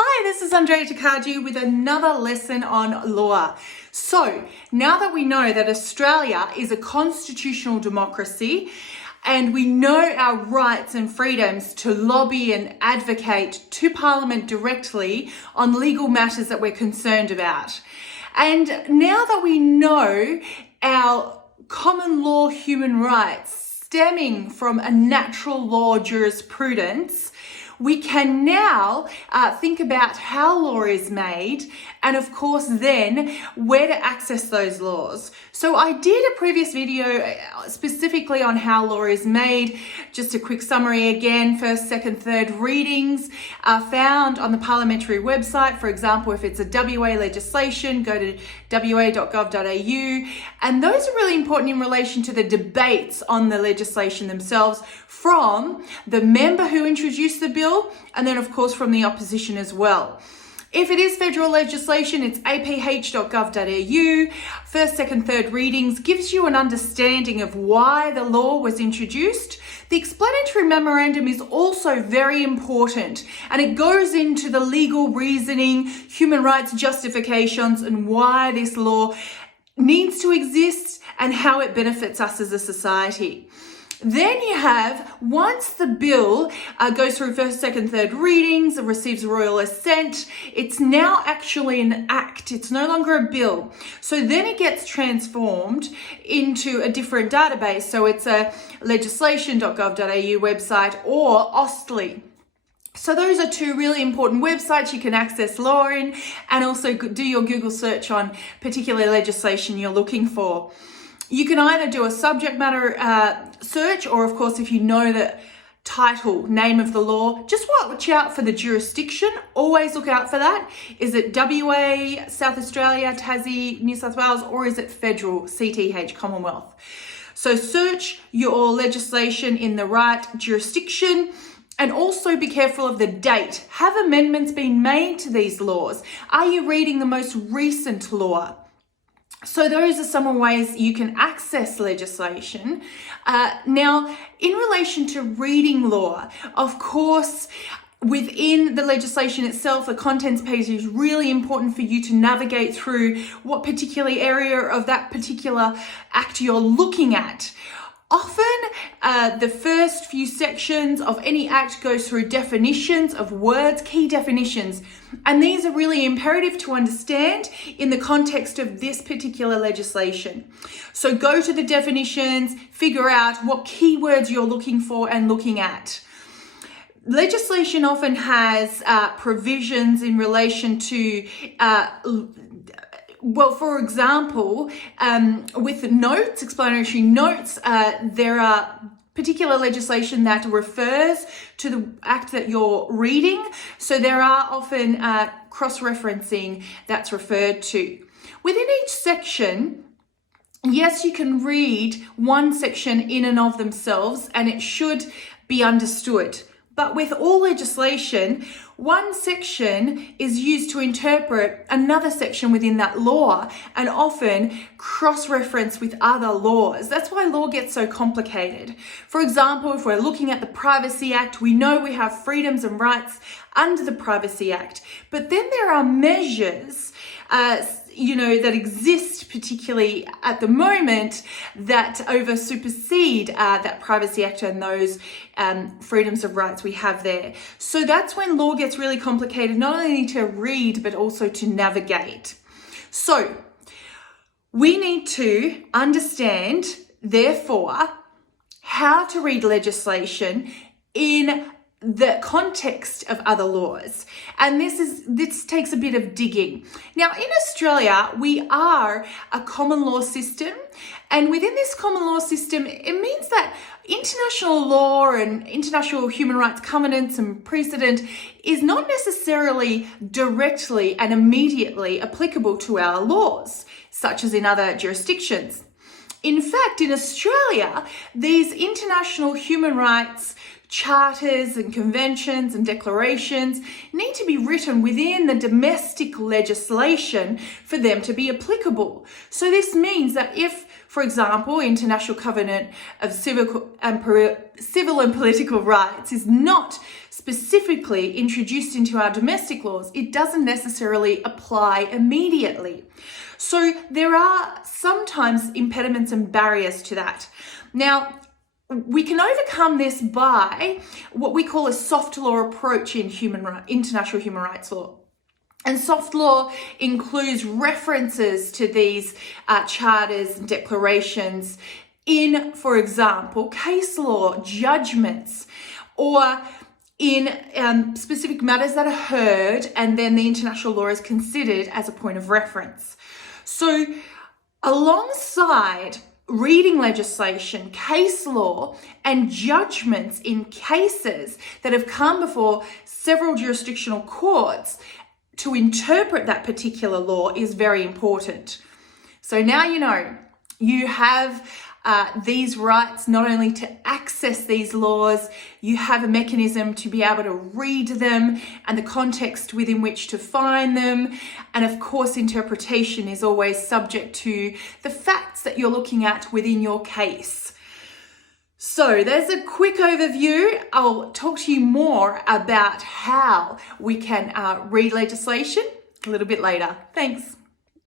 Hi, this is Andrea Takagi with another lesson on law. So, now that we know that Australia is a constitutional democracy and we know our rights and freedoms to lobby and advocate to Parliament directly on legal matters that we're concerned about. And now that we know our common law human rights stemming from a natural law jurisprudence, we can now think about how law is made and of course then where to access those laws. So I did a previous video specifically on how law is made. Just a quick summary again: first, second, third readings are found on the parliamentary website. For example, if it's a WA legislation, go to wa.gov.au, and those are really important in relation to the debates on the legislation themselves from the member who introduced the bill and then of course from the opposition as well. If it is federal legislation, it's aph.gov.au. First, second, third readings gives you an understanding of why the law was introduced. The explanatory memorandum is also very important and it goes into the legal reasoning, human rights justifications, and why this law needs to exist and how it benefits us as a society. Then you have, once the bill goes through first, second, third readings, receives royal assent, it's now actually an act. It's no longer a bill. So then it gets transformed into a different database. So it's a legislation.gov.au website or Austly. So those are two really important websites you can access law in and also do your Google search on particular legislation you're looking for. You can either do a subject matter search, or of course, if you know the title, name of the law, just watch out for the jurisdiction. Always look out for that. Is it WA, South Australia, Tassie, New South Wales, or is it federal, CTH, Commonwealth? So search your legislation in the right jurisdiction. And also be careful of the date. Have amendments been made to these laws? Are you reading the most recent law? So those are some ways you can access legislation. Now, in relation to reading law, of course, within the legislation itself, the contents page is really important for you to navigate through what particular area of that particular act you're looking at. Often, the first few sections of any act goes through definitions of words, key definitions, and these are really imperative to understand in the context of this particular legislation. So go to the definitions, figure out what keywords you're looking for and looking at. Legislation often has provisions in relation to for example, with notes, explanatory notes, there are particular legislation that refers to the act that you're reading. So there are often cross-referencing that's referred to. Within each section, yes, you can read one section in and of themselves and it should be understood. But with all legislation, one section is used to interpret another section within that law and often cross-reference with other laws. That's why law gets so complicated. For example, if we're looking at the Privacy Act, we know we have freedoms and rights under the Privacy Act. But then there are measures that exist particularly at the moment that supersede that Privacy Act and those freedoms of rights we have there. So that's when law gets really complicated, not only to read, but also to navigate. So we need to understand, therefore, how to read legislation in the context of other laws. And this takes a bit of digging. Now, in Australia, we are a common law system. And within this common law system, it means that international law and international human rights covenants and precedent is not necessarily directly and immediately applicable to our laws, such as in other jurisdictions. In fact, in Australia, these international human rights charters and conventions and declarations need to be written within the domestic legislation for them to be applicable. So this means that if, For example, International Covenant of Civil and Political Rights is not specifically introduced into our domestic laws. It doesn't necessarily apply immediately. So there are sometimes impediments and barriers to that. Now, we can overcome this by what we call a soft law approach in international human rights law. And soft law includes references to these charters and declarations in, for example, case law, judgments, or in specific matters that are heard, and then the international law is considered as a point of reference. So alongside reading legislation, case law, and judgments in cases that have come before several jurisdictional courts to interpret that particular law is very important. So now you know you have these rights not only to access these laws, you have a mechanism to be able to read them and the context within which to find them. And of course, interpretation is always subject to the facts that you're looking at within your case. So there's a quick overview. I'll talk to you more about how we can read legislation a little bit later. Thanks.